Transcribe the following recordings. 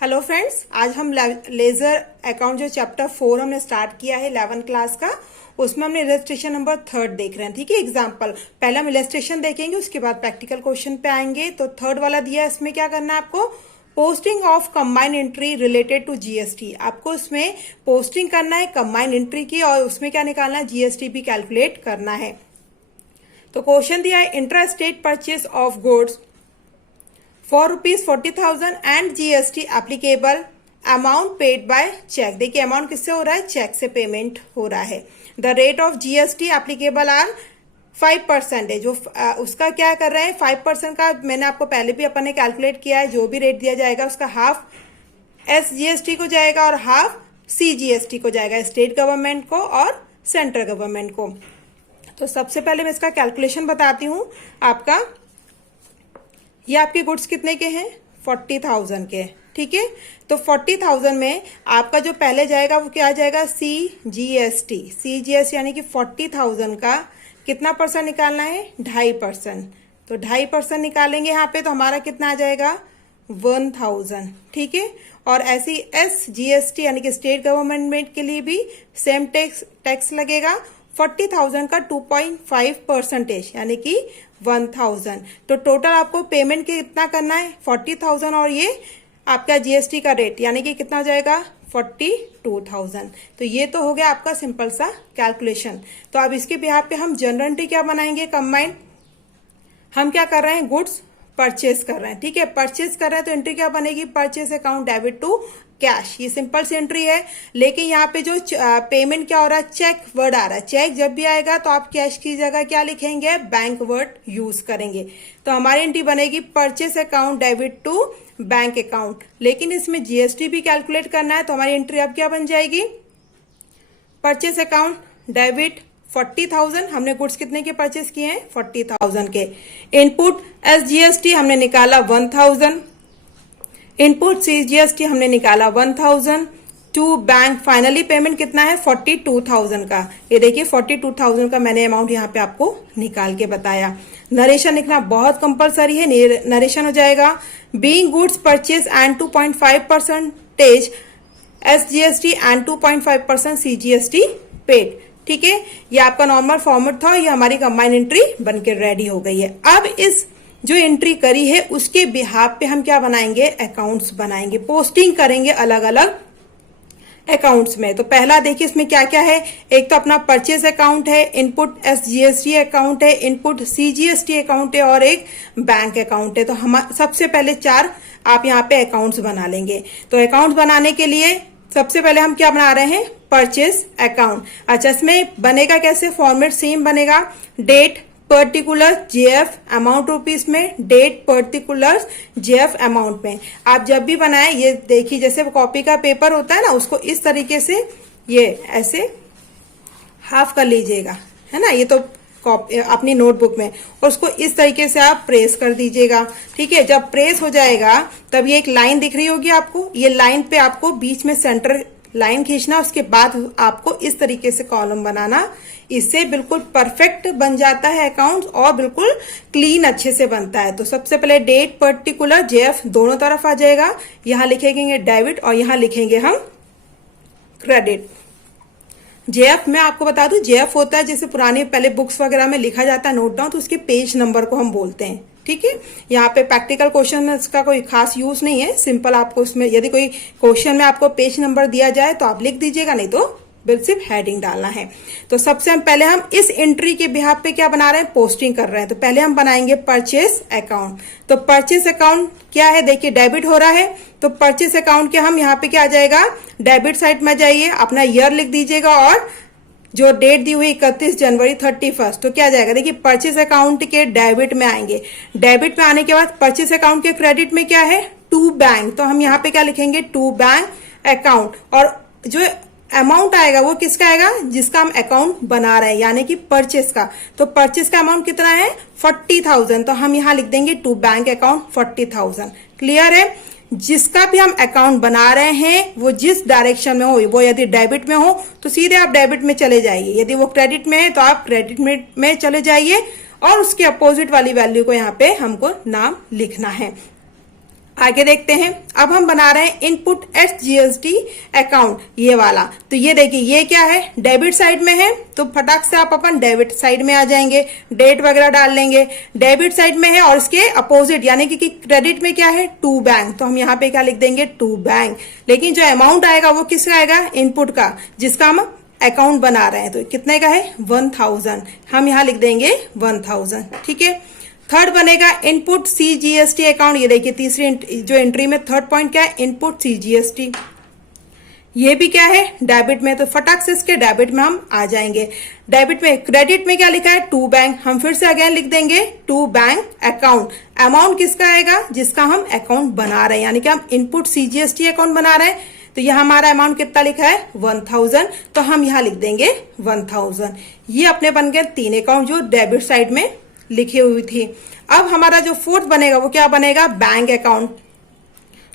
Hello friends, आज हम ledger account जो चैप्टर 4 हमने स्टार्ट किया है 11 क्लास का, उसमें हमने इलस्ट्रेशन नंबर 3 देख रहे हैं। ठीक है, एग्जांपल पहले हम इलस्ट्रेशन देखेंगे, उसके बाद प्रैक्टिकल क्वेश्चन पे आएंगे। तो थर्ड वाला दिया है, इसमें क्या करना है आपको, posting of combined entry related to GST. आपको इसमें पोस्टिंग करना है कंबाइंड एंट्री की, और उसमें क्या निकालना है, जीएसटी भी कैलकुलेट करना है। तो क्वेश्चन दिया है, intra state purchase of goods for ₹40,000 and GST applicable, amount paid by cheque. देखिए अमाउंट किससे हो रहा है, चेक से पेमेंट हो रहा है। The rate of GST applicable are 5%। जो उसका क्या कर रहे हैं, 5% का मैंने आपको पहले भी अपन ने कैलकुलेट किया है। जो भी रेट दिया जाएगा उसका हाफ एसजीएसटी को जाएगा और हाफ सीजीएसटी को जाएगा, स्टेट गवर्नमेंट को और सेंट्रल गवर्नमेंट को। तो सबसे पहले मैं इसका कैलकुलेशन बताती हूँ आपका। ये आपके गुड्स कितने के हैं, 40,000 के। ठीक है, तो 40,000 में आपका जो पहले जाएगा वो क्या जाएगा, सीजीएसटी। सीजीएसटी यानी कि 40,000 का कितना परसेंट निकालना है, 2.5%। तो 2.5% निकालेंगे यहाँ पे, तो हमारा कितना आ जाएगा, 1,000। ठीक है, और ऐसी एसजीएसटी यानी कि स्टेट गवर्नमेंट के लिए भी सेम टैक्स लगेगा। 40,000 का 2.5% यानी कि 1,000। तो टोटल आपको पेमेंट के कितना करना है, 40,000, और ये आपका जीएसटी का रेट यानी कि कितना हो जाएगा, 42,000। तो ये तो हो गया आपका सिंपल सा कैलकुलेशन। तो अब इसके बिहाफ पे हम जनरल एंट्री क्या बनाएंगे, कंबाइंड। हम क्या कर रहे हैं, गुड्स परचेज कर रहे हैं। ठीक है, परचेज कर रहे हैं तो एंट्री क्या बनेगी, purchase account debit to cash. ये सिंपल सी एंट्री है। लेकिन यहाँ पे जो पेमेंट क्या हो रहा है, चेक वर्ड आ रहा है। चेक जब भी आएगा तो आप कैश की जगह क्या लिखेंगे, बैंक वर्ड यूज करेंगे। तो हमारी एंट्री बनेगी purchase account debit to bank account. लेकिन इसमें जीएसटी भी कैलकुलेट करना है, तो हमारी एंट्री अब क्या बन जाएगी, परचेज अकाउंट डेबिट 40,000। हमने गुड्स कितने के परचेज किए हैं, 40,000 के। इनपुट एसजीएसटी हमने निकाला 1,000। इनपुट सीजीएसटी हमने निकाला 1,000 टू बैंक। फाइनली पेमेंट कितना है, 42,000 का। ये देखिए 42,000 का मैंने अमाउंट यहाँ पे आपको निकाल के बताया। नरेशन लिखना बहुत कंपलसरी है। नरेशन हो जाएगा, being goods purchase and 2.5% SGST and 2.5% CGST paid. ठीक है, ये आपका नॉर्मल फॉर्मेट था। ये हमारी कंबाइंड एंट्री बनकर रेडी हो गई है। अब इस जो एंट्री करी है उसके बिहाफ पे हम क्या बनाएंगे, अकाउंट्स बनाएंगे, पोस्टिंग करेंगे अलग अलग अकाउंट्स में। तो पहला देखिए इसमें क्या क्या है, एक तो अपना परचेज अकाउंट है, इनपुट एसजीएसटी अकाउंट है, इनपुट सीजीएसटी अकाउंट है और एक बैंक अकाउंट है। तो हम सबसे पहले 4 आप यहाँ पे अकाउंट्स बना लेंगे। तो अकाउंट्स बनाने के लिए सबसे पहले हम क्या बना रहे हैं, परचेज अकाउंट। अच्छा, इसमें बनेगा कैसे, फॉर्मेट सेम बनेगा, date particular JF amount rupees में, डेट पर्टिकुलर जेएफ अमाउंट में। आप जब भी बनाए ये देखिए, जैसे कॉपी का पेपर होता है ना, उसको इस तरीके से ये ऐसे हाफ कर लीजिएगा, है ना, ये तो अपनी नोटबुक में, और उसको इस तरीके से आप प्रेस कर दीजिएगा। ठीक है, जब प्रेस हो जाएगा तब ये एक लाइन दिख रही होगी आपको, ये लाइन पे आपको बीच में सेंटर लाइन खींचना, उसके बाद आपको इस तरीके से कॉलम बनाना। इससे बिल्कुल परफेक्ट बन जाता है अकाउंट और बिल्कुल क्लीन अच्छे से बनता है। तो सबसे पहले डेट पर्टिकुलर जेएफ दोनों तरफ आ जाएगा, यहां लिखेंगे डेबिट और यहां लिखेंगे हम क्रेडिट। जेएफ में आपको बता दूं, जेएफ होता है जैसे पुरानी पहले बुक्स वगैरह में लिखा जाता है नोट डाउन, तो उसके पेज नंबर को हम बोलते हैं। ठीक है, यहाँ पे प्रैक्टिकल क्वेश्चन में इसका कोई खास यूज नहीं है, सिंपल आपको इसमें यदि कोई क्वेश्चन में आपको पेज नंबर दिया जाए तो आप लिख दीजिएगा, नहीं तो बिल्कुल सिर्फ हेडिंग डालना है। तो सबसे हम पहले हम इस एंट्री के बिहाफ पे क्या बना रहे हैं, पोस्टिंग कर रहे हैं। तो पहले हम बनाएंगे परचेज अकाउंट। तो परचेज अकाउंट क्या है, देखिए डेबिट हो रहा है, तो परचेज अकाउंट के हम यहाँ पे क्या आ जाएगा, डेबिट साइड में जाइए, अपना ईयर लिख दीजिएगा और जो डेट दी हुई 31 जनवरी 31, तो क्या जाएगा, देखिए परचेज अकाउंट के डेबिट में आएंगे। डेबिट में आने के बाद परचेज अकाउंट के क्रेडिट में क्या है, टू बैंक। तो हम यहाँ पे क्या लिखेंगे, टू बैंक अकाउंट, और जो अमाउंट आएगा वो किसका आएगा, जिसका हम अकाउंट बना रहे हैं, यानी कि परचेज का। तो परचेज का अमाउंट कितना है, 40,000। तो हम यहाँ लिख देंगे टू बैंक अकाउंट 40,000। क्लियर है, जिसका भी हम अकाउंट बना रहे हैं वो जिस डायरेक्शन में हो, वो यदि डेबिट में हो तो सीधे आप डेबिट में चले जाइए, यदि वो क्रेडिट में है तो आप क्रेडिट में चले जाइए, और उसके अपोजिट वाली वैल्यू को यहाँ पे हमको नाम लिखना है। आगे देखते हैं। अब हम बना रहे हैं इनपुट SGST अकाउंट, ये वाला। तो ये देखिए, ये क्या है, डेबिट साइड में है, तो फटाक से आप अपन डेबिट साइड में आ जाएंगे, डेट वगैरह डाल लेंगे। डेबिट साइड में है और इसके अपोजिट यानी कि क्रेडिट में क्या है, टू बैंक, तो हम यहाँ पे क्या लिख देंगे, टू बैंक। लेकिन जो अमाउंट आएगा वो किसका आएगा, इनपुट का, जिसका हम अकाउंट बना रहे हैं। तो कितने का है, 1000, हम यहाँ लिख देंगे 1000। ठीक है। थर्ड बनेगा इनपुट CGST अकाउंट। ये देखिए तीसरी जो एंट्री में थर्ड पॉइंट क्या है, इनपुट CGST। ये भी क्या है, डेबिट में, तो फटाक से इसके डेबिट में हम आ जाएंगे। डेबिट में, क्रेडिट में क्या लिखा है, टू बैंक, हम फिर से अगेन लिख देंगे टू बैंक अकाउंट। अमाउंट किसका आएगा, जिसका हम अकाउंट बना रहे हैं, यानी कि हम इनपुट CGST अकाउंट बना रहे हैं। तो यह हमारा अमाउंट कितना लिखा है, 1000, तो हम यहाँ लिख देंगे 1000। ये अपने बन गए 3 अकाउंट जो डेबिट साइड में लिखी हुई थी। अब हमारा जो फोर्थ बनेगा वो क्या बनेगा, बैंक अकाउंट।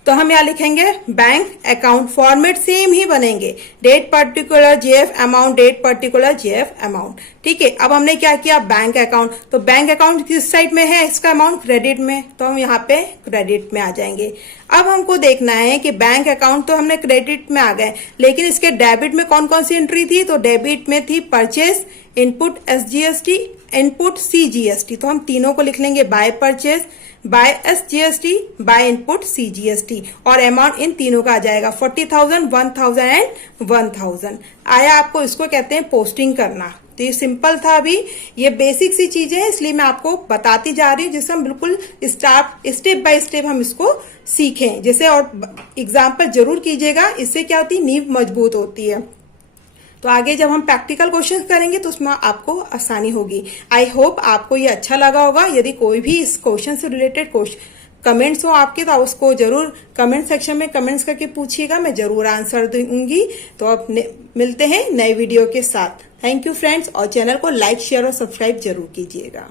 तो हम यहाँ लिखेंगे बैंक अकाउंट, फॉर्मेट सेम ही बनेंगे, date particular JF amount, date particular JF amount. ठीक है। अब हमने क्या किया, बैंक अकाउंट। तो बैंक अकाउंट किस साइड में है, इसका अमाउंट क्रेडिट में, तो हम यहाँ पे क्रेडिट में आ जाएंगे। अब हमको देखना है कि बैंक अकाउंट तो हमने क्रेडिट में आ गए, लेकिन इसके डेबिट में कौन कौन सी एंट्री थी, तो डेबिट में थी purchase, input SGST, input CGST। तो हम तीनों को लिख लेंगे, by purchase, by SGST, by input CGST, और अमाउंट इन तीनों का आ जाएगा 40,000, 1000 एंड 1000 आया। आपको इसको कहते हैं पोस्टिंग करना। तो ये सिंपल था, अभी ये बेसिक सी चीजें हैं, इसलिए मैं आपको बताती जा रही हूँ, जिससे हम बिल्कुल स्टेप बाय स्टेप हम इसको सीखें। जैसे और एग्जाम्पल जरूर कीजिएगा, इससे क्या होती है, नींव मजबूत होती है। तो आगे जब हम प्रैक्टिकल क्वेश्चंस करेंगे तो उसमें आपको आसानी होगी। आई होप आपको ये अच्छा लगा होगा। यदि कोई भी इस क्वेश्चन से रिलेटेड कमेंट्स हो आपके, तो आप उसको जरूर कमेंट सेक्शन में कमेंट्स करके पूछिएगा, मैं जरूर आंसर दूंगी। तो अब मिलते हैं नए वीडियो के साथ। थैंक यू फ्रेंड्स, और चैनल को लाइक, शेयर और सब्सक्राइब जरूर कीजिएगा।